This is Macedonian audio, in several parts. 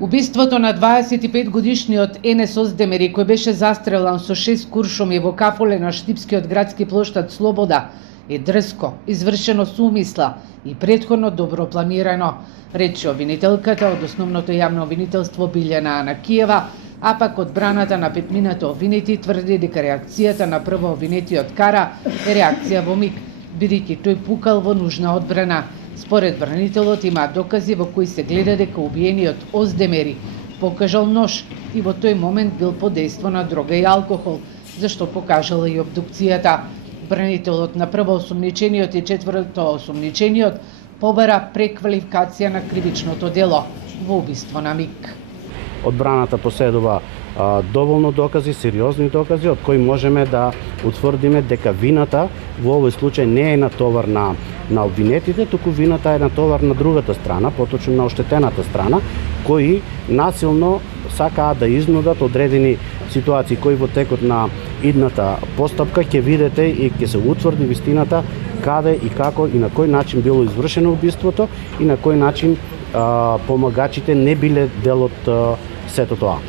Убиството на 25-годишниот Енес Оздемери, кој беше застрелан со 6 куршуми во кафуле на Штипскиот градски плоштад Слобода, е дрско, извршено со умисла и претходно добро планирано, рече обвинителката од основното јавно обвинителство Билјана Анакиева, а пак одбраната на петмината обвинети тврди дека реакцијата на прво обвинетиот Кара е реакција во миг, бидејќи тој пукал во нужна одбрана. Според бранителот има докази во кои се гледа дека убиениот Оздемери покажал нож и во тој момент бил под дејство на дрога и алкохол, зашто покажала и обдукцијата. Бранителот на прво осумничениот и четврто осумничениот побара преквалификација на кривичното дело во убиство на миг. Одбраната поседува доволно докази, сериозни докази, од кои можеме да утврдиме дека вината во овој случај не е на товар на обвинетите, туку вината е на товар на другата страна, поточно на оштетената страна, кои насилно сакаат да изнудат одредени ситуации кои во текот на идната постапка ќе видите и ќе се утврди вистината каде и како и на кој начин било извршено убиството и на кој начин помагачите не биле дел од сето тоа.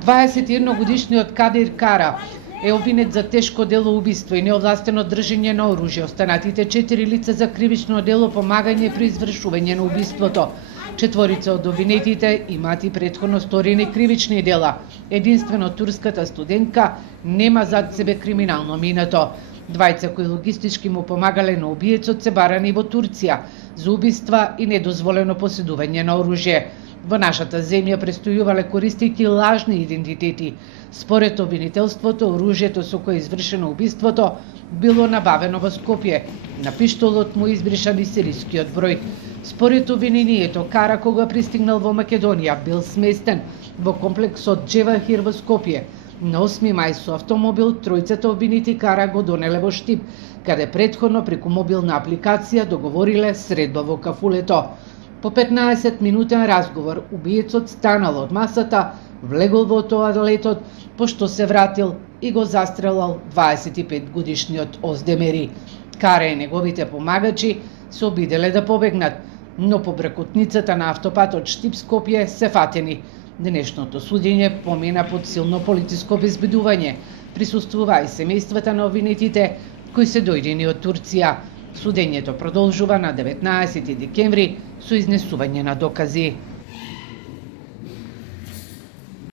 21-годишниот Кадир Кара е обвинет за тешко дело убиство и неовластено држење на оружје. Останатите 4 лица за кривично дело помагање при извршување на убиството. 4 од обвинетите имаат и претходно сторени кривични дела. Единствено турската студентка нема зад себе криминално минато. 2 кои логистички му помагале на убиецот се барани во Турција за убиства и недозволено поседување на оружје. Во нашата земја престојувале користејќи лажни идентитети. Според обвинителството, оружјето со кое извршено убиството било набавено во Скопје. На пиштолот му избрисан и серискиот број. Според обвинението, Кара кога пристигнал во Македонија бил сместен во комплексот Джевахир во Скопје. На 8 мај со автомобил тројцата обвинети Кара го донеле во Штип, каде претходно преку мобилна апликација договориле средба во кафулето. По 15-минутен разговор, убиецот станал од масата, влегол во тоалетот, пошто се вратил и го застрелал 25-годишниот Оздемери. Кара и неговите помагачи се обиделе да побегнат, но по бракотницата на автопатот Штип-Скопје се фатени. Денешното судење помина под силно полициско обезбедување. Присуствува и семејствата на обвинетите кои се дојдени од Турција. Судењето продолжува на 19 декември со изнесување на докази.